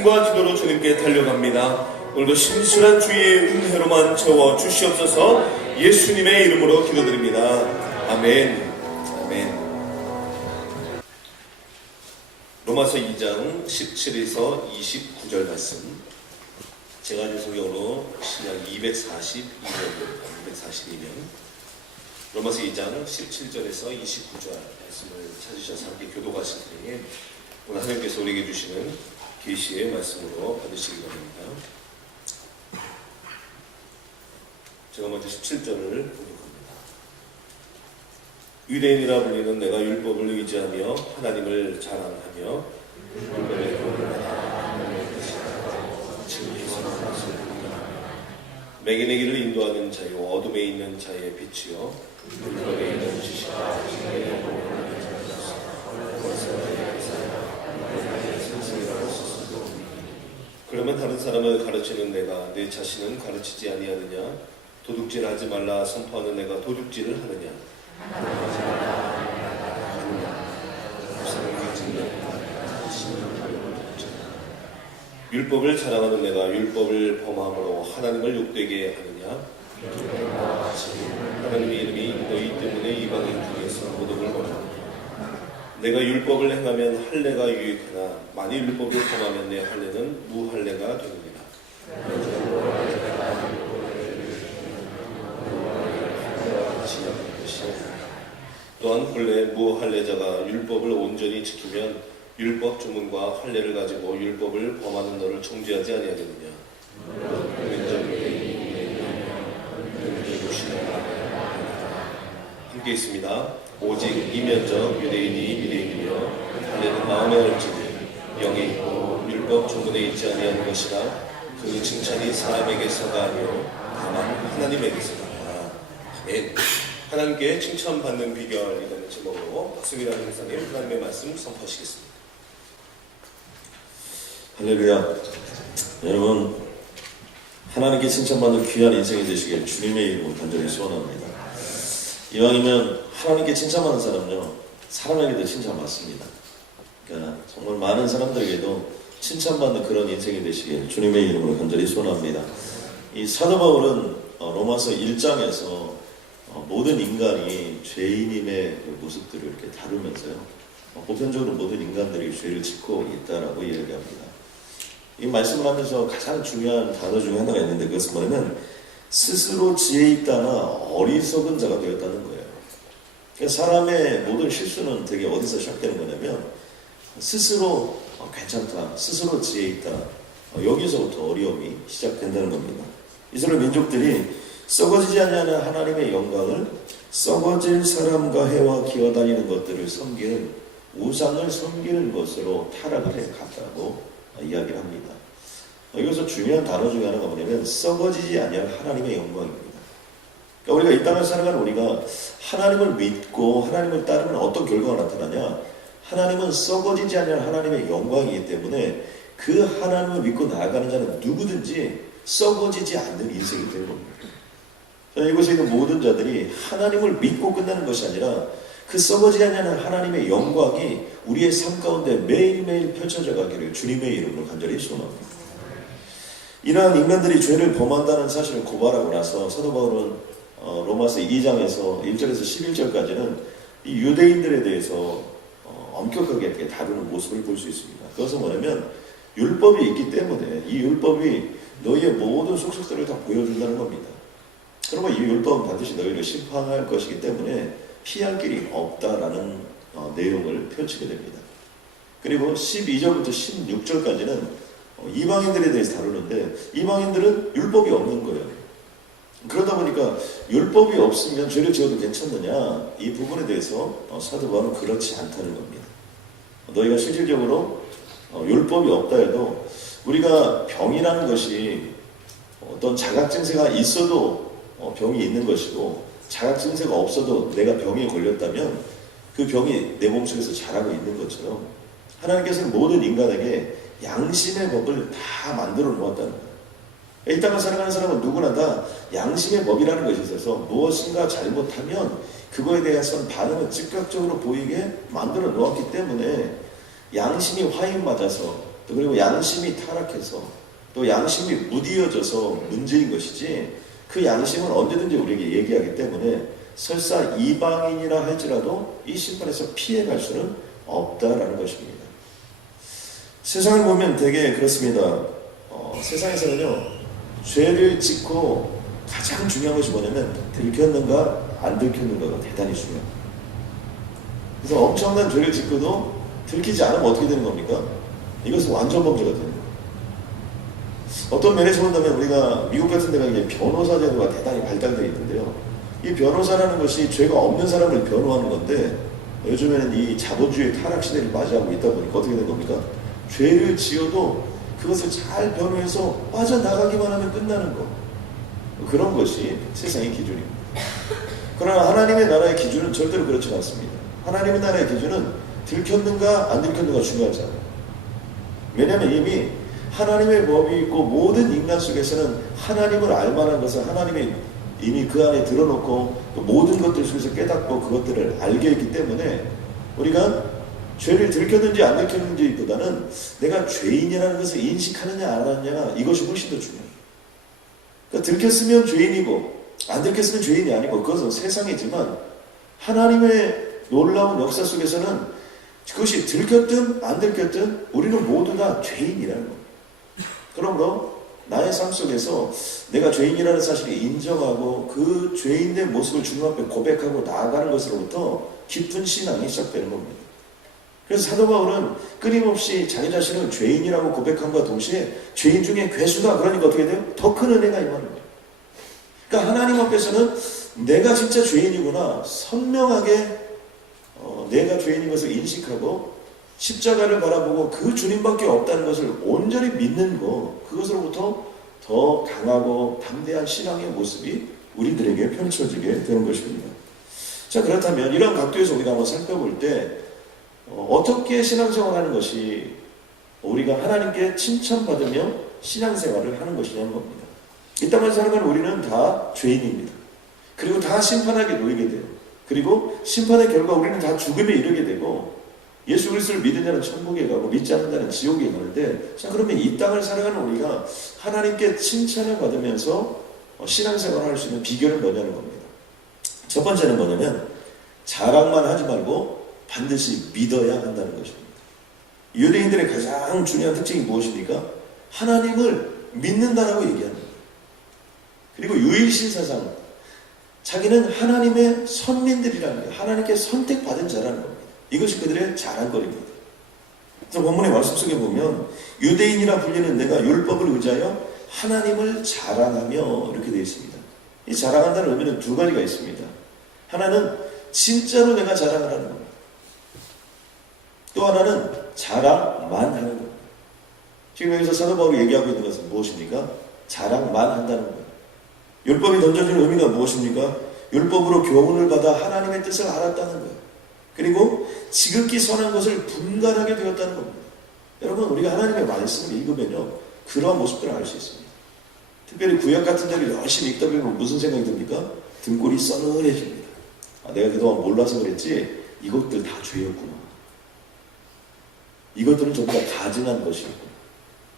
말씀과 기도로 주님께 달려갑니다. 오늘도 신실한 주의 은혜로만 채워 주시옵소서. 예수님의 이름으로 기도드립니다. 아멘. 아멘. 로마서 2장 17에서 29절 말씀. 제가 이제 성경으로 신약 242면 로마서 2장 17절에서 29절 말씀을 찾으셔서 함께 교도하실 때에 오늘 하나님께서 우리에게 주시는 계시의 말씀으로 받으시기 바랍니다. 제가 먼저 17절을 교독합니다. 유대인이라 불리는 내가 율법을 의지하며 하나님을 자랑하며 율법의 교훈을 맹인의 길을 인도하는 자요 어둠에 있는 자의 빛이요 율법에 있는 지식과 진리의 복음을 그러면 다른 사람을 가르치는 내가 내 자신은 가르치지 아니하느냐? 도둑질하지 말라 선포하는 내가 도둑질을 하느냐? 율법을 자랑하는 내가 율법을 범함으로 하나님을 욕되게 하느냐? 하나님의 이름이 너희 때문에 이방인 중에서 모독을 받느냐? 내가 율법을 행하면 할례가 유익하나 만일 율법을 범하면 내 할례는 무할례가 되느니라. 또한 본래 무할례자가 율법을 온전히 지키면 율법 주문과 할례를 가지고 율법을 범하는 너를 정죄하지 아니하겠느냐. 함께 있습니다. 오직 이면적 유대인이 유대인이며 할례는 마음에 얼지니 영에 있고 율법 주문에 있지 아니하는 것이라. 그 칭찬이 사람에게서가 아니요 다만 하나님에게서다. 아멘. 하나님께 칭찬받는 비결이라는 제목으로 박수미라 형사님 하나님의 말씀 선포하시겠습니다. 할렐루야. 여러분, 하나님께 칭찬받는 귀한 인생이 되시길 주님의 이름으로 간절히 소원합니다. 이왕이면 하나님께 칭찬받는 사람은요, 사람에게도 칭찬받습니다. 그러니까 정말 많은 사람들에게도 칭찬받는 그런 인생이 되시길 주님의 이름으로 간절히 소원합니다. 이 사도 바울은 로마서 1장에서 모든 인간이 죄인임의 모습들을 이렇게 다루면서요, 보편적으로 모든 인간들이 죄를 짓고 있다라고 이야기합니다. 이 말씀을 하면서 가장 중요한 단어 중에 하나가 있는데 그것은 뭐냐면 스스로 지혜 있다나 어리석은 자가 되었다는 거예요. 그러니까 사람의 모든 실수는 되게 어디서 시작되는 거냐면 스스로 괜찮다, 스스로 지혜 있다, 여기서부터 어려움이 시작된다는 겁니다. 이스라엘 민족들이 썩어지지 않는 하나님의 영광을 썩어질 사람과 해와 기어다니는 것들을 섬기는 우상을 섬기는 것으로 타락을 해갔다고 이야기를 합니다. 여기서 중요한 단어 중에 하나가 뭐냐면 썩어지지 아니할 하나님의 영광입니다. 그러니까 우리가 이 땅을 살아가는 우리가 하나님을 믿고 하나님을 따르면 어떤 결과가 나타나냐? 하나님은 썩어지지 아니할 하나님의 영광이기 때문에 그 하나님을 믿고 나아가는 자는 누구든지 썩어지지 않는 인생이 되는 겁니다. 이곳에 있는 모든 자들이 하나님을 믿고 끝나는 것이 아니라 그 썩어지지 않는 하나님의 영광이 우리의 삶 가운데 매일매일 펼쳐져 가기를 주님의 이름으로 간절히 소원합니다. 이러한 인간들이 죄를 범한다는 사실을 고발하고 나서 사도 바울은 로마서 2장에서 1절에서 11절까지는 이 유대인들에 대해서 엄격하게 이렇게 다루는 모습을 볼 수 있습니다. 그것은 뭐냐면 율법이 있기 때문에 이 율법이 너희의 모든 속속들을 다 보여준다는 겁니다. 그러면 이 율법은 반드시 너희를 심판할 것이기 때문에 피할 길이 없다라는 내용을 펼치게 됩니다. 그리고 12절부터 16절까지는 이방인들에 대해서 다루는데 이방인들은 율법이 없는 거예요. 그러다 보니까 율법이 없으면 죄를 지어도 괜찮느냐, 이 부분에 대해서 사도 바울은 그렇지 않다는 겁니다. 너희가 실질적으로 율법이 없다 해도 우리가 병이라는 것이 어떤 자각증세가 있어도 병이 있는 것이고 자각증세가 없어도 내가 병에 걸렸다면 그 병이 내 몸속에서 자라고 있는 것처럼 하나님께서는 모든 인간에게 양심의 법을 다 만들어 놓았다는 거예요. 이 땅을 살아가는 사람은 누구나 다 양심의 법이라는 것이 있어서 무엇인가 잘못하면 그거에 대해서는 반응을 즉각적으로 보이게 만들어 놓았기 때문에 양심이 화인 맞아서 또 그리고 양심이 타락해서 또 양심이 무디어져서 문제인 것이지, 그 양심은 언제든지 우리에게 얘기하기 때문에 설사 이방인이라 할지라도 이 심판에서 피해갈 수는 없다라는 것입니다. 세상을 보면 되게 그렇습니다. 세상에서는요, 죄를 짓고 가장 중요한 것이 뭐냐면 들켰는가 안 들켰는가가 대단히 중요합니다. 그래서 엄청난 죄를 짓고도 들키지 않으면 어떻게 되는 겁니까? 이것은 완전 범죄가 되는 거예요. 어떤 면에서 본다면 우리가 미국 같은 데가 이제 변호사 제도가 대단히 발달되어 있는데요. 이 변호사라는 것이 죄가 없는 사람을 변호하는 건데, 요즘에는 이 자본주의 타락 시대를 맞이하고 있다 보니까 어떻게 된 겁니까? 죄를 지어도 그것을 잘 변호해서 빠져나가기만 하면 끝나는 거. 그런 것이 세상의 기준입니다. 그러나 하나님의 나라의 기준은 절대로 그렇지 않습니다. 하나님의 나라의 기준은 들켰는가 안 들켰는가 중요하지 않아요. 왜냐하면 이미 하나님의 법이 있고 모든 인간 속에서는 하나님을 알만한 것을 하나님이 이미 그 안에 들어놓고 또 모든 것들 속에서 깨닫고 그것들을 알게 했기 때문에 우리가 죄를 들켰는지 안 들켰는지보다는 내가 죄인이라는 것을 인식하느냐 안 하느냐, 이것이 훨씬 더 중요해요. 그러니까 들켰으면 죄인이고 안 들켰으면 죄인이 아니고, 그것은 세상이지만 하나님의 놀라운 역사 속에서는 그것이 들켰든 안 들켰든 우리는 모두 다 죄인이라는 겁니다. 그러므로 나의 삶 속에서 내가 죄인이라는 사실을 인정하고 그 죄인의 모습을 주님 앞에 고백하고 나아가는 것으로부터 깊은 신앙이 시작되는 겁니다. 그래서 사도 바울은 끊임없이 자기 자신을 죄인이라고 고백함과 동시에 죄인 중에 괴수다, 그러니까 어떻게 돼요? 더 큰 은혜가 임하는 거예요. 그러니까 하나님 앞에서는 내가 진짜 죄인이구나 선명하게 내가 죄인인 것을 인식하고 십자가를 바라보고 그 주님밖에 없다는 것을 온전히 믿는 것, 그것으로부터 더 강하고 담대한 신앙의 모습이 우리들에게 펼쳐지게 되는 것입니다. 자, 그렇다면 이러한 각도에서 우리가 한번 살펴볼 때 어떻게 신앙생활하는 것이 우리가 하나님께 칭찬받으며 신앙생활을 하는 것이냐는 겁니다. 이 땅을 살아가는 우리는 다 죄인입니다. 그리고 다 심판하게 놓이게 돼요. 그리고 심판의 결과 우리는 다 죽음에 이르게 되고, 예수 그리스도를 믿는 자는 천국에 가고 믿지 않는 자는 지옥에 가는데, 자, 그러면 이 땅을 살아가는 우리가 하나님께 칭찬을 받으면서 신앙생활을 할 수 있는 비결은 뭐냐는 겁니다. 첫 번째는 뭐냐면 자랑만 하지 말고 반드시 믿어야 한다는 것입니다. 유대인들의 가장 중요한 특징이 무엇입니까? 하나님을 믿는다라고 얘기하는 거예요. 그리고 유일신사상, 자기는 하나님의 선민들이라는 거예요. 하나님께 선택받은 자라는 겁니다. 이것이 그들의 자랑거리입니다. 그래서 본문의 말씀 속에 보면 유대인이라 불리는 내가 율법을 의지하여 하나님을 자랑하며, 이렇게 되어 있습니다. 이 자랑한다는 의미는 두 가지가 있습니다. 하나는 진짜로 내가 자랑을 하는 겁니다. 또 하나는 자랑만 하는 겁니다. 지금 여기서 사도 바울이 얘기하고 있는 것은 무엇입니까? 자랑만 한다는 거예요. 율법이 던져주는 의미가 무엇입니까? 율법으로 교훈을 받아 하나님의 뜻을 알았다는 거예요. 그리고 지극히 선한 것을 분간하게 되었다는 겁니다. 여러분, 우리가 하나님의 말씀을 읽으면요, 그러한 모습들을 알 수 있습니다. 특별히 구약 같은 데를 열심히 읽다 보면 무슨 생각이 듭니까? 등골이 서늘해집니다. 내가 그동안 몰라서 그랬지 이것들 다 죄였구나. 이것들은 전부 다 가증한 것이었구나.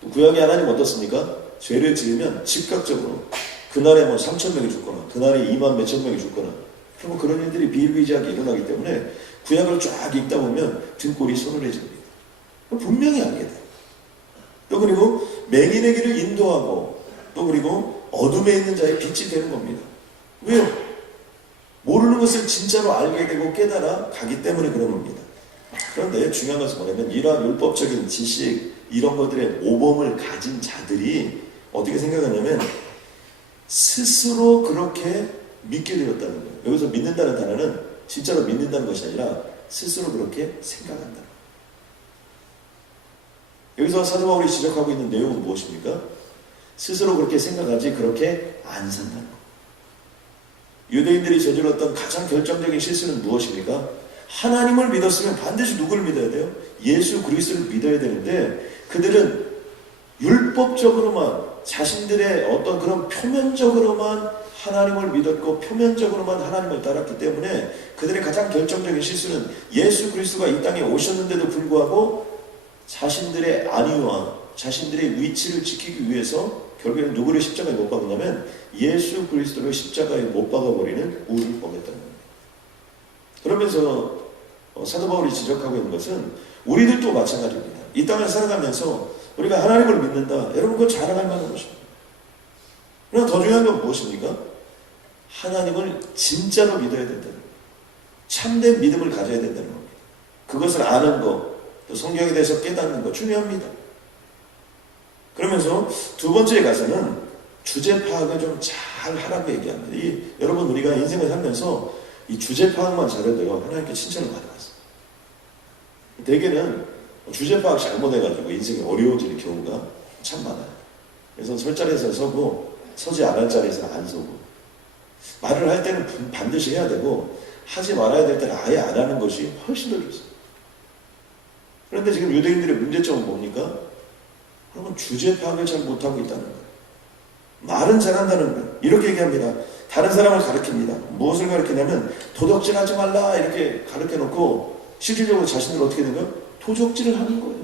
또 구약의 하나님 어떻습니까? 죄를 지으면 즉각적으로 그날에 3,000명이 죽거나 그날에 2만 몇천 명이 죽거나, 그리고 그런 일들이 비일비재하게 일어나기 때문에 구약을 쫙 읽다 보면 등골이 서늘해집니다. 분명히 알게 돼요. 또 그리고 맹인의 길을 인도하고, 또 그리고 어둠에 있는 자의 빛이 되는 겁니다. 왜요? 모르는 것을 진짜로 알게 되고 깨달아 가기 때문에 그런 겁니다. 그런데 중요한 것은 뭐냐면 이러한 율법적인 지식, 이런 것들의 모범을 가진 자들이 어떻게 생각하냐면 스스로 그렇게 믿게 되었다는 거예요. 여기서 믿는다는 단어는 진짜로 믿는다는 것이 아니라 스스로 그렇게 생각한다. 여기서 사도 바울이 지적하고 있는 내용은 무엇입니까? 스스로 그렇게 생각하지 그렇게 안 산다는 것. 유대인들이 저질렀던 가장 결정적인 실수는 무엇입니까? 하나님을 믿었으면 반드시 누구를 믿어야 돼요? 예수 그리스도를 믿어야 되는데, 그들은 율법적으로만, 자신들의 어떤 그런 표면적으로만 하나님을 믿었고 표면적으로만 하나님을 따랐기 때문에 그들의 가장 결정적인 실수는 예수 그리스도가 이 땅에 오셨는데도 불구하고 자신들의 안위와 자신들의 위치를 지키기 위해서 결국에는 누구를 십자가에 못 박느냐면 예수 그리스도를 십자가에 못 박아버리는 우를 범했다는 겁니다. 그러면서 사도 바울이 지적하고 있는 것은 우리들도 마찬가지입니다. 이 땅을 살아가면서 우리가 하나님을 믿는다. 여러분 그건 자랑할 만한 것입니다. 그러나 더 중요한 건 무엇입니까? 하나님을 진짜로 믿어야 된다는 겁니다. 참된 믿음을 가져야 된다는 겁니다. 그것을 아는 것, 또 성경에 대해서 깨닫는 것 중요합니다. 그러면서 두 번째에 가서는 주제 파악을 좀 잘 하라고 얘기합니다. 여러분 우리가 인생을 살면서 이 주제 파악만 잘해도요 하나님께 칭찬을 받아봤어요. 대개는 주제 파악 잘못해가지고 인생이 어려워지는 경우가 참 많아요. 그래서 설 자리에서 서고 서지 않을 자리에서는 안 서고 말을 할 때는 반드시 해야 되고 하지 말아야 될 때는 아예 안 하는 것이 훨씬 더 좋습니다. 그런데 지금 유대인들의 문제점은 뭡니까? 여러분 주제 파악을 잘 못하고 있다는 거예요. 말은 잘한다는 거예요. 이렇게 얘기합니다. 다른 사람을 가르칩니다. 무엇을 가르치냐면 도덕질하지 말라 이렇게 가르쳐놓고 실질적으로 자신들 어떻게 되는 거예요? 도적질을 하는 거예요.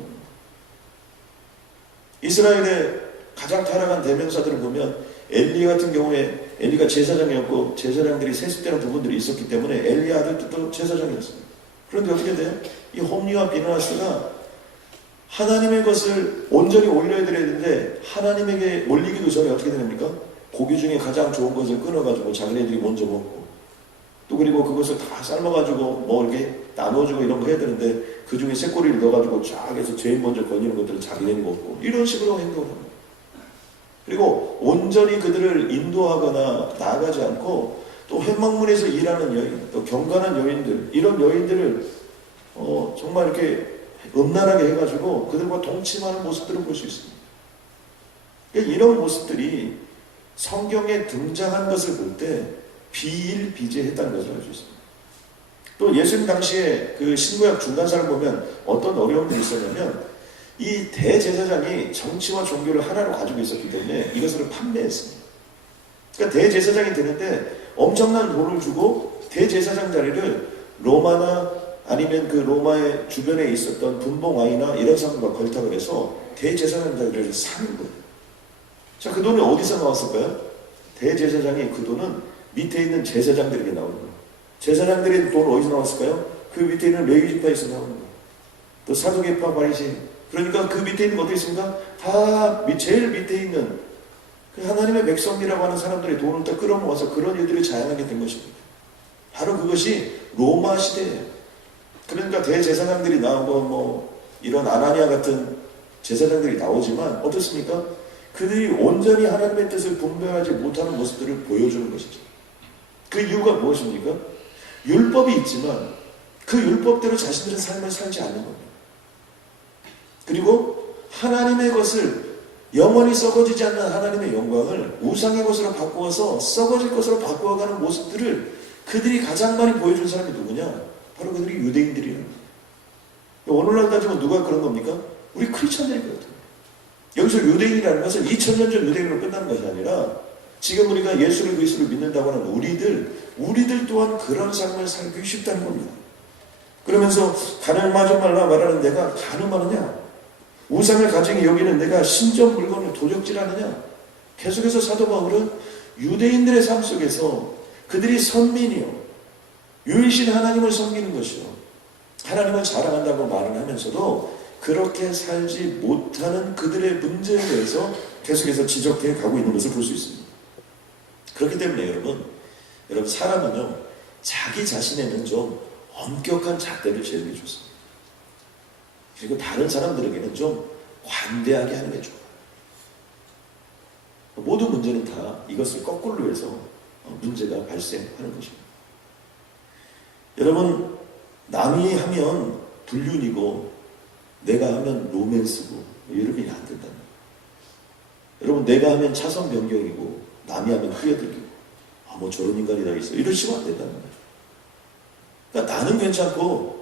이스라엘의 가장 타락한 대명사들을 보면 엘리 같은 경우에 엘리가 제사장이었고 제사장들이 세습되는 부분들이 있었기 때문에 엘리 아들도 제사장이었습니다. 그런데 어떻게 돼요? 이 홈리와 비느하스가 하나님의 것을 온전히 올려야 되는데 하나님에게 올리기도 전에 어떻게 됩니까? 고기 중에 가장 좋은 것을 끊어가지고 자기네들이 먼저 먹고 또 그리고 그것을 다 삶아가지고 뭐 이렇게 나눠주고 이런 거 해야 되는데 그 중에 새꼬리를 넣어가지고 쫙 해서 제일 먼저 거니는 것들을 자기네는 먹고 이런 식으로 행동을 합니다. 그리고 온전히 그들을 인도하거나 나아가지 않고 또 회막문에서 일하는 여인, 또 경건한 여인들 이런 여인들을 정말 이렇게 음란하게 해가지고 그들과 동침하는 모습들을 볼 수 있습니다. 그러니까 이런 모습들이 성경에 등장한 것을 볼 때 비일비재했다는 것을 알 수 있습니다. 또 예수님 당시에 그 신구약 중간사를 보면 어떤 어려움들이 있었냐면 이 대제사장이 정치와 종교를 하나로 가지고 있었기 때문에 이것을 판매했습니다. 그러니까 대제사장이 되는데 엄청난 돈을 주고 대제사장 자리를 로마나 아니면 그 로마의 주변에 있었던 분봉왕이나 이런 사람과 걸탁을 해서 대제사장 자리를 사는 거예요. 자, 그 돈이 어디서 나왔을까요? 대제사장이 그 돈은 밑에 있는 제사장들에게 나오는 거예요. 제사장들의 돈 어디서 나왔을까요? 그 밑에 있는 레위 지파에서 나오는 거예요. 또 사두개파 바리새인. 그러니까 그 밑에 있는 거 어디 있습니까? 다 제일 밑에 있는 그 하나님의 백성이라고 하는 사람들의 돈을 다 끌어모아서 그런 일들을 자행하게 된 것입니다. 바로 그것이 로마 시대예요. 그러니까 대제사장들이 나오고 뭐 이런 아나니아 같은 제사장들이 나오지만 어떻습니까? 그들이 온전히 하나님의 뜻을 분별하지 못하는 모습들을 보여주는 것이죠. 그 이유가 무엇입니까? 율법이 있지만 그 율법대로 자신들의 삶을 살지 않는 겁니다. 그리고 하나님의 것을 영원히 썩어지지 않는 하나님의 영광을 우상의 것으로 바꾸어서 썩어질 것으로 바꾸어가는 모습들을 그들이 가장 많이 보여준 사람이 누구냐? 바로 그들이 유대인들이에요. 오늘날 따지면 누가 그런 겁니까? 우리 크리스천들이거든요. 여기서 유대인이라는 것은 2000년 전 유대인으로 끝나는 것이 아니라 지금 우리가 예수를 그리스도를 믿는다고 하는 우리들 또한 그런 삶을 살기 쉽다는 겁니다. 그러면서 가늠하지 말라 말하는 내가 가늠하느냐? 우상을 가지게 여기는 내가 신전 물건을 도적질하느냐? 계속해서 사도 바울은 유대인들의 삶 속에서 그들이 선민이요 유일신 하나님을 섬기는 것이요 하나님을 자랑한다고 말을 하면서도 그렇게 살지 못하는 그들의 문제에 대해서 계속해서 지적해 가고 있는 것을 볼 수 있습니다. 그렇기 때문에 여러분 사람은요 자기 자신에는 좀 엄격한 잣대를 재는 게 좋습니다. 그리고 다른 사람들에게는 좀 관대하게 하는 게 좋아요. 모든 문제는 다 이것을 거꾸로 해서 문제가 발생하는 것입니다. 여러분 남이 하면 불륜이고 내가 하면 로맨스고 이러면 안 된다는 거예요. 여러분 내가 하면 차선 변경이고 남이 하면 흐려들기고 뭐 저런 인간이 다 있어 이러시면 안 된다는 거예요. 그러니까 나는 괜찮고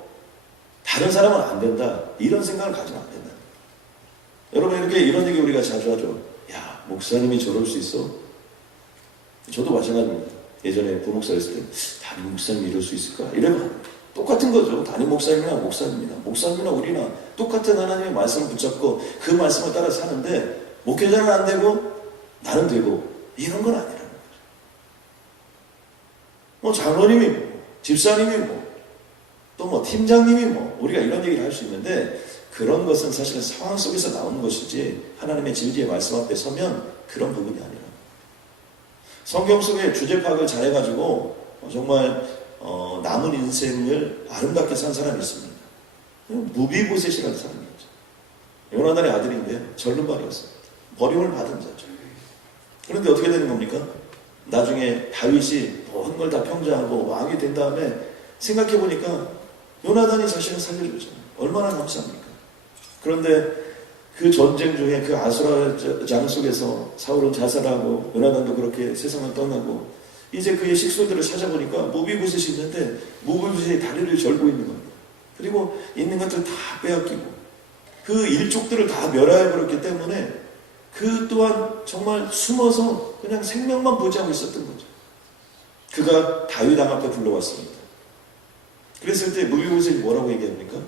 다른 사람은 안 된다 이런 생각을 가지면 안 된다. 여러분 이런 얘기 우리가 자주 하죠. 야 목사님이 저럴 수 있어? 저도 마찬가지입니다. 예전에 부목사였을 때 담임 목사님이 이럴 수 있을까? 이러면 똑같은 거죠. 담임 목사님이나 목사님이나 목사님이나 우리나 똑같은 하나님의 말씀을 붙잡고 그 말씀을 따라 사는데 목회자는 안 되고 나는 되고 이런 건 아니라는 거죠. 뭐 장로님이 뭐 집사님이 뭐 또 뭐 팀장님이 뭐 우리가 이런 얘기를 할 수 있는데 그런 것은 사실은 상황 속에서 나오는 것이지 하나님의 진리의 말씀 앞에 서면 그런 부분이 아니라 성경 속에 주제 파악을 잘해가지고 정말 남은 인생을 아름답게 산 사람이 있습니다. 무비보셋이라는 사람이었죠. 요나단의 아들인데 절름발이었어요. 버림을 받은 자죠. 그런데 어떻게 되는 겁니까? 나중에 다윗이 모든 걸 다 평정하고 왕이 된 다음에 생각해보니까 요나단이 자신을 살려주잖아요. 얼마나 감사합니까? 그런데 그 전쟁 중에 그 아수라장 속에서 사울은 자살하고 요나단도 그렇게 세상을 떠나고 이제 그의 식소들을 찾아보니까 무비보셋이 있는데 무비보셋이 다리를 절고 있는 겁니다. 그리고 있는 것들 다 빼앗기고 그 일족들을 다 멸하여버렸기 때문에 그 또한 정말 숨어서 그냥 생명만 보지하고 있었던 거죠. 그가 다윗 왕 앞에 불러왔습니다. 그랬을 때 무비보셋이 뭐라고 얘기합니까?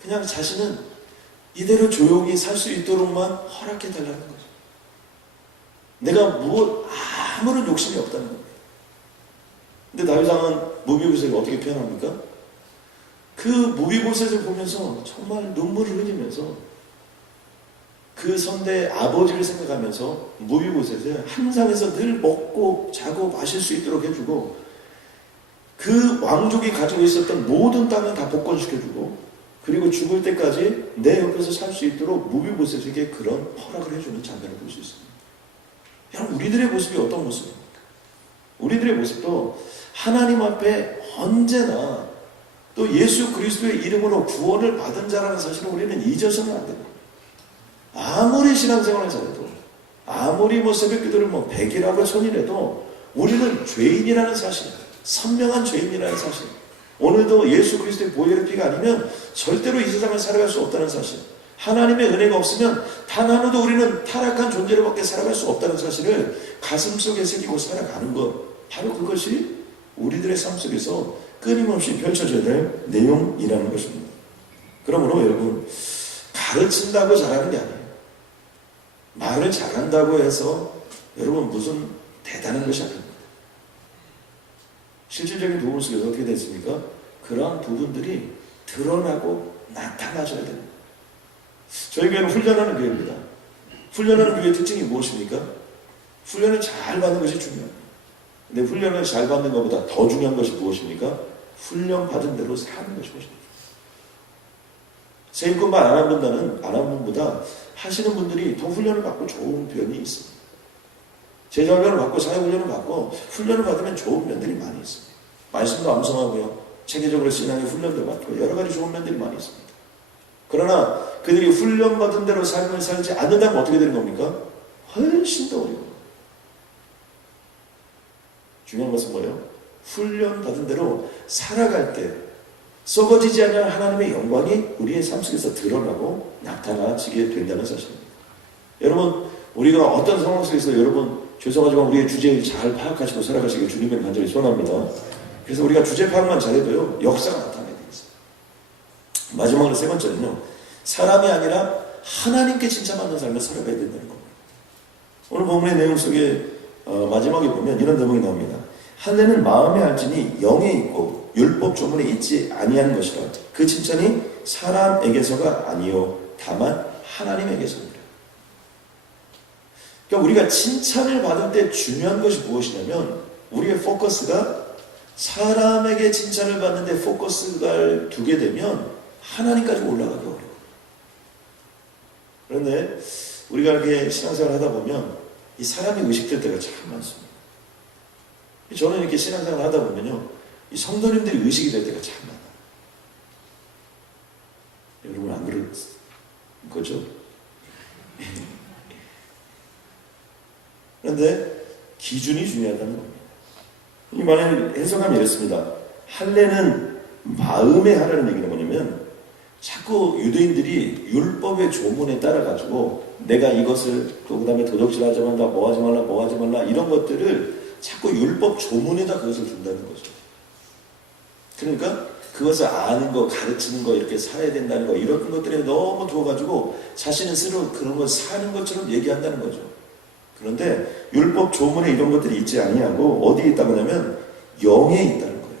그냥 자신은 이대로 조용히 살 수 있도록만 허락해달라는 거죠. 내가 아무런 욕심이 없다는 겁니다. 근데 다윗 왕은 무비보셋을 어떻게 표현합니까? 그 무비보셋을 보면서 정말 눈물을 흘리면서 그 선대의 아버지를 생각하면서 무비보셋을 한상에서 늘 먹고 자고 마실 수 있도록 해주고 그 왕족이 가지고 있었던 모든 땅을 다 복권시켜주고 그리고 죽을 때까지 내 옆에서 살 수 있도록 무비보셋에게 그런 허락을 해주는 장면을 볼 수 있습니다. 여러분 우리들의 모습이 어떤 모습입니까? 우리들의 모습도 하나님 앞에 언제나 또 예수 그리스도의 이름으로 구원을 받은 자라는 사실을 우리는 잊어서는 안 됩니다. 아무리 신앙생활을 잘해도 아무리 새벽기도를 100일하고 1000일해도 우리는 죄인이라는 사실, 선명한 죄인이라는 사실, 오늘도 예수 그리스도의 보혈의 피가 아니면 절대로 이 세상을 살아갈 수 없다는 사실, 하나님의 은혜가 없으면 단 하나도 우리는 타락한 존재로밖에 살아갈 수 없다는 사실을 가슴속에 새기고 살아가는 것, 바로 그것이 우리들의 삶 속에서 끊임없이 펼쳐져야 될 내용이라는 것입니다. 그러므로 여러분, 가르친다고 잘하는 게 아니에요. 말을 잘한다고 해서 여러분 무슨 대단한 것이 아닙니다. 실질적인 도움 속에서 어떻게 됐습니까? 그러한 부분들이 드러나고 나타나줘야 됩니다. 저희 교회는 훈련하는 교회입니다. 훈련하는 교회의 특징이 무엇입니까? 훈련을 잘 받는 것이 중요합니다. 근데 훈련을 잘 받는 것보다 더 중요한 것이 무엇입니까? 훈련 받은 대로 사는 것이 무엇입니까? 세임꾼만 안 한 분보다 하시는 분들이 더 훈련을 받고 좋은 면이 있습니다. 제자 훈련을 받고 사회 훈련을 받고 훈련을 받으면 좋은 면들이 많이 있습니다. 말씀도 암송하고요. 체계적으로 신앙의 훈련도 받고 여러 가지 좋은 면들이 많이 있습니다. 그러나 그들이 훈련받은 대로 삶을 살지 않는다면 어떻게 되는 겁니까? 훨씬 더 어려워요. 중요한 것은 뭐예요? 훈련받은 대로 살아갈 때 썩어지지 않는 하나님의 영광이 우리의 삶 속에서 드러나고 나타나지게 된다는 사실입니다. 여러분, 우리가 어떤 상황 속에서 여러분 죄송하지만 우리의 주제를 잘 파악하시고 살아가시길 주님의 간절히 소원합니다. 그래서 우리가 주제 파악만 잘해도요 역사가 나타나게 되어 있어요. 마지막으로 세 번째는요, 사람이 아니라 하나님께 칭찬받는 삶을 살아가야 된다는 겁니다. 오늘 본문의 내용 속에 마지막에 보면 이런 대목이 나옵니다. 할례는 마음에 알지니 영에 있고 율법 조문에 있지 아니한 것이라. 그 칭찬이 사람에게서가 아니요 다만 하나님에게서입니다. 그러니까 우리가 칭찬을 받을 때 중요한 것이 무엇이냐면 우리의 포커스가 사람에게 칭찬을 받는데 포커스를 두게 되면 하나님까지 올라가기 어려워요. 그런데 우리가 이렇게 신앙생활을 하다 보면 이 사람이 의식될 때가 참 많습니다. 저는 이렇게 신앙생활을 하다 보면요, 이 성도님들이 의식이 될 때가 참 많아요. 여러분 안 그럴 거죠? 그런데 기준이 중요하다는 겁니다. 이 말을 해석하면 이렇습니다. 할례는 마음에 하라는 얘기는 뭐냐면 자꾸 유대인들이 율법의 조문에 따라가지고 내가 이것을 그 다음에 도적질하지 말라, 뭐 하지 말라 이런 것들을 자꾸 율법 조문에다 그것을 준다는 거죠. 그러니까 그것을 아는 거, 가르치는 거, 이렇게 살아야 된다는 거, 이런 것들에 너무 두어가지고 자신은 스스로 그런 걸 사는 것처럼 얘기한다는 거죠. 그런데 율법 조문에 이런 것들이 있지 아니하고 어디에 있다고 하냐면 영에 있다는 거예요.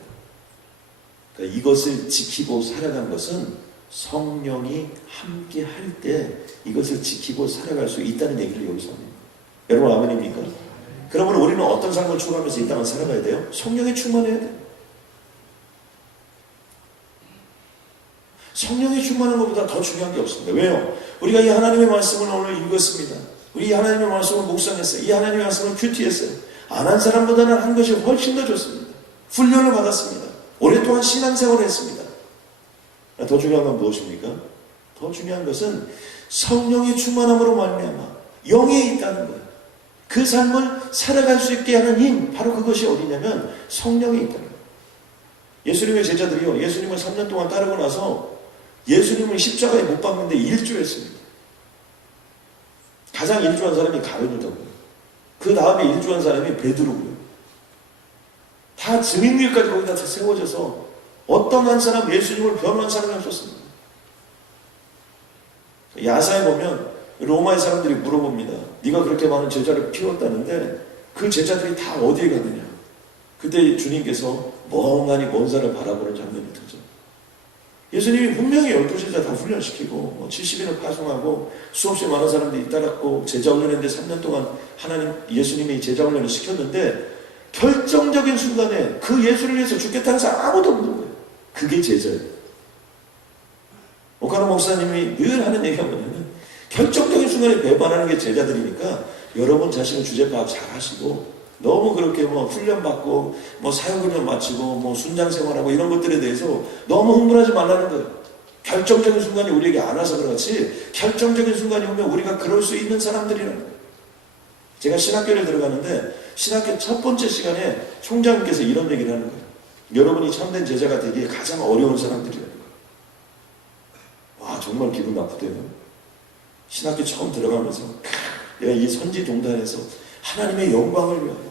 그러니까 이것을 지키고 살아가는 것은 성령이 함께 할 때 이것을 지키고 살아갈 수 있다는 얘기를 여기서 합니다. 여러분 아멘입니까? 그러므로 우리는 어떤 삶을 추구하면서 이 땅을 살아가야 돼요? 성령에 충만해야 돼요. 성령에 충만한 것보다 더 중요한 게 없습니다. 왜요? 우리가 이 하나님의 말씀을 오늘 읽었습니다. 우리 이 하나님의 말씀을 묵상했어요. 이 하나님의 말씀을 큐티했어요. 안 한 사람보다는 한 것이 훨씬 더 좋습니다. 훈련을 받았습니다. 오랫동안 신앙생활을 했습니다. 더 중요한 건 무엇입니까? 더 중요한 것은 성령의 충만함으로 말미암아 영에 있다는 거예요. 그 삶을 살아갈 수 있게 하는 힘, 바로 그것이 어디냐면 성령에 있다는 거예요. 예수님의 제자들이요, 예수님을 3년 동안 따르고 나서 예수님을 십자가에 못 박는데 일주했습니다. 가장 일주한 사람이 가룟유다고요. 그 다음에 일주한 사람이 베드로고요. 다 증인들까지 거기다 다 세워져서 어떤 한 사람 예수님을 변호한 사람이 없었습니다. 야사에 보면 로마의 사람들이 물어봅니다. 네가 그렇게 많은 제자를 키웠다는데 그 제자들이 다 어디에 갔느냐. 그때 주님께서 멍하니 먼 산을 바라보는 장면이 되죠. 예수님이 분명히 12제자 다 훈련시키고 70인을 파송하고 수없이 많은 사람들이 따랐고 제자 훈련했는데 3년 동안 하나님 예수님이 제자 훈련을 시켰는데 결정적인 순간에 그 예수를 위해서 죽겠다는 사람 아무도 없는 거예요. 그게 제자예요. 오카노 목사님이 늘 하는 얘기가 뭐냐면 결정적인 순간에 배반하는 게 제자들이니까 여러분 자신은 주제 파악 잘 하시고 너무 그렇게 훈련받고 사역훈련 마치고 순장 생활하고 이런 것들에 대해서 너무 흥분하지 말라는 거예요. 결정적인 순간이 우리에게 안 와서 그렇지 결정적인 순간이 오면 우리가 그럴 수 있는 사람들이라는 거예요. 제가 신학교를 들어가는데 신학교 첫 번째 시간에 총장님께서 이런 얘기를 하는 거예요. 여러분이 참된 제자가 되기에 가장 어려운 사람들이라는 거예요. 와, 정말 기분 나쁘대요. 신학교 처음 들어가면서 내가 이 선지 동단에서 하나님의 영광을 위하여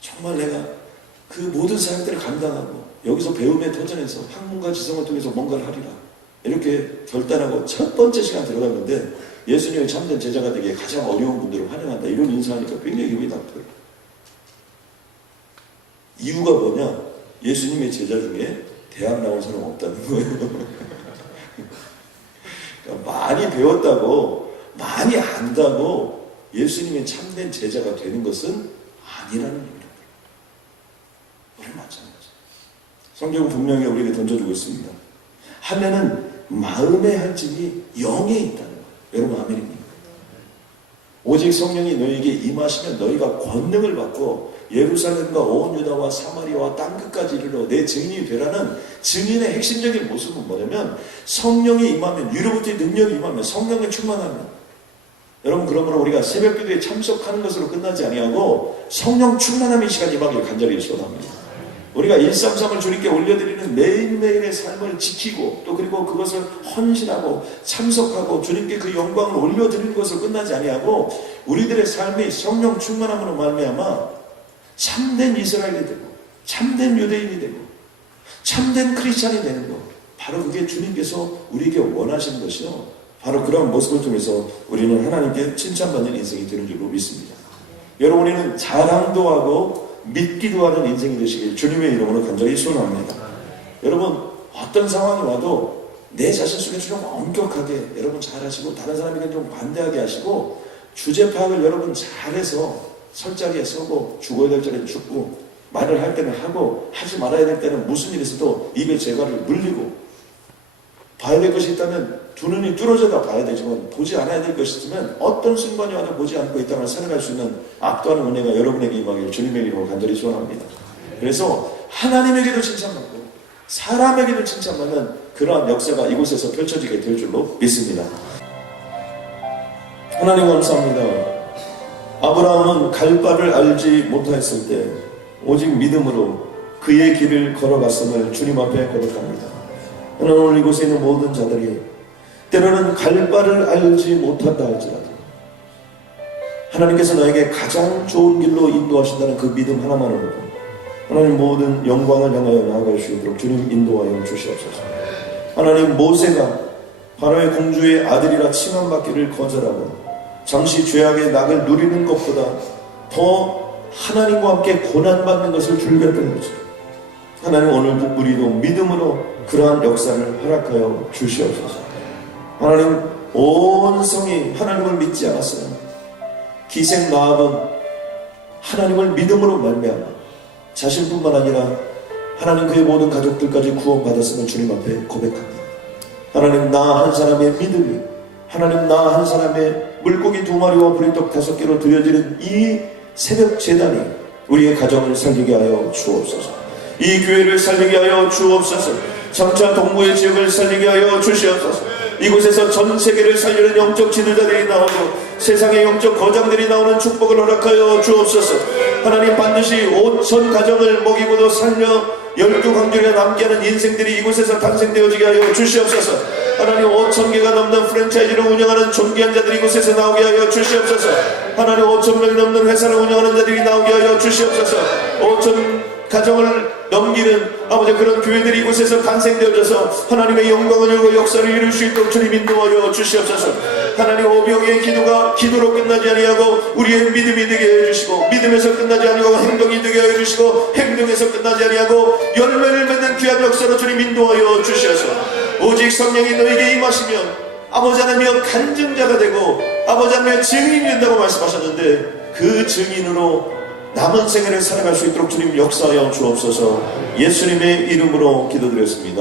정말 내가 그 모든 사역들을 감당하고 여기서 배움의 터전에서 학문과 지성을 통해서 뭔가를 하리라 이렇게 결단하고 첫 번째 시간 들어갔는데 예수님의 참된 제자가 되기에 가장 어려운 분들을 환영한다 이런 인사하니까 굉장히 기분이 나쁘더라고요. 이유가 뭐냐? 예수님의 제자 중에 대학 나온 사람 없다는 거예요. 그러니까 많이 배웠다고 많이 안다고 예수님의 참된 제자가 되는 것은 아니라는 얘기입니다. 우리 마찬가지. 성경은 분명히 우리에게 던져주고 있습니다. 하면은 마음의 할증이 영에 있다는 거예요. 여러분 아멘입니까? 오직 성령이 너희에게 임하시면 너희가 권능을 받고 예루살렘과 온 유다와 사마리아와 땅끝까지 이르러 내 증인이 되라는 증인의 핵심적인 모습은 뭐냐면 성령이 임하면 유로부터의 능력이 임하면 성령에 충만하면 여러분 그러므로 우리가 새벽기도에 참석하는 것으로 끝나지 아니하고 성령 충만함의 시간이 임하기를 간절히 소원합니다. 우리가 133을 주님께 올려드리는 매일매일의 삶을 지키고 또 그리고 그것을 헌신하고 참석하고 주님께 그 영광을 올려드리는 것으로 끝나지 아니하고 우리들의 삶이 성령 충만함으로 말미암아 참된 이스라엘이 되고 참된 유대인이 되고 참된 크리스찬이 되는 것 바로 그게 주님께서 우리에게 원하시는 것이요 바로 그런 모습을 통해서 우리는 하나님께 칭찬받는 인생이 되는 줄로 믿습니다. 여러분이는 자랑도 하고 믿기도 하는 인생이 되시길 주님의 이름으로 간절히 소원합니다. 여러분 어떤 상황이 와도 내 자신 속에서 좀 엄격하게 여러분 잘하시고 다른 사람에게 좀 관대하게 하시고 주제 파악을 여러분 잘해서 설자리에 서고 죽어야 될 자리에 죽고 말을 할 때는 하고 하지 말아야 될 때는 무슨 일이 있어도 입에 재갈을 물리고 봐야 될 것이 있다면 두 눈이 뚫어져다 봐야 되지만 보지 않아야 될 것이 있으면 어떤 순간이 와도 보지 않고 이 땅을 살아갈 수 있는 압도하는 은혜가 여러분에게 임하기를 주님의 이름으로 간절히 소원합니다. 그래서 하나님에게도 칭찬받고 사람에게도 칭찬받는 그러한 역사가 이곳에서 펼쳐지게 될 줄로 믿습니다. 하나님 감사합니다. 아브라함은 갈 바를 알지 못하였을 때 오직 믿음으로 그의 길을 걸어갔음을 주님 앞에 고백합니다. 오늘 이곳에 있는 모든 자들이 때로는 갈 바를 알지 못한다 할지라도 하나님께서 너에게 가장 좋은 길로 인도하신다는 그 믿음 하나만으로도 하나님 모든 영광을 향하여 나아갈 수 있도록 주님 인도하여 주시옵소서. 하나님 모세가 바로의 공주의 아들이라 칭함받기를 거절하고 잠시 죄악의 낙을 누리는 것보다 더 하나님과 함께 고난받는 것을 즐겼던 거죠. 하나님 오늘 우리도 믿음으로 그러한 역사를 허락하여 주시옵소서. 하나님 온 성이 하나님을 믿지 않았어요. 기생 나합은 하나님을 믿음으로 말미암아 자신뿐만 아니라 하나님 그의 모든 가족들까지 구원받았음을 주님 앞에 고백합니다. 하나님 나 한 사람의 믿음이 하나님 나 한 사람의 물고기 2마리와 보리떡 5개로 드려지는 이 새벽 제단이 우리의 가정을 살리게 하여 주옵소서. 이 교회를 살리게 하여 주옵소서. 장차 동부의 지역을 살리게 하여 주시옵소서. 이곳에서 전 세계를 살리는 영적 지도자들이 나오고 세상의 영적 거장들이 나오는 축복을 허락하여 주옵소서. 하나님 반드시 5천 가정을 먹이고도 살려 12강조에 남게 하는 인생들이 이곳에서 탄생되어지게 하여 주시옵소서. 하나님 5,000개가 넘는 프랜차이즈를 운영하는 존귀한 자들이 이곳에서 나오게 하여 주시옵소서. 하나님 5,000명이 넘는 회사를 운영하는 자들이 나오게 하여 주시옵소서. 5,000 가정을 넘기는 아버지 그런 교회들이 이곳에서 탄생되어져서 하나님의 영광을 이루고 역사를 이룰 수 있도록 주님 인도하여 주시옵소서. 하나님 오병이의 기도가 기도로 끝나지 아니하고 우리의 믿음이 되게 해주시고 믿음에서 끝나지 아니하고 행동이 되게 해주시고 행동에서 끝나지 아니하고 열매를 맺는 귀한 역사로 주님 인도하여 주시옵소서. 오직 성령이 너에게 임하시면 아버지 하나님이여 간증자가 되고 아버지 하나님이여 증인이 된다고 말씀하셨는데 그 증인으로 남은 생애를 살아갈 수 있도록 주님 역사하여 주옵소서. 예수님의 이름으로 기도드렸습니다.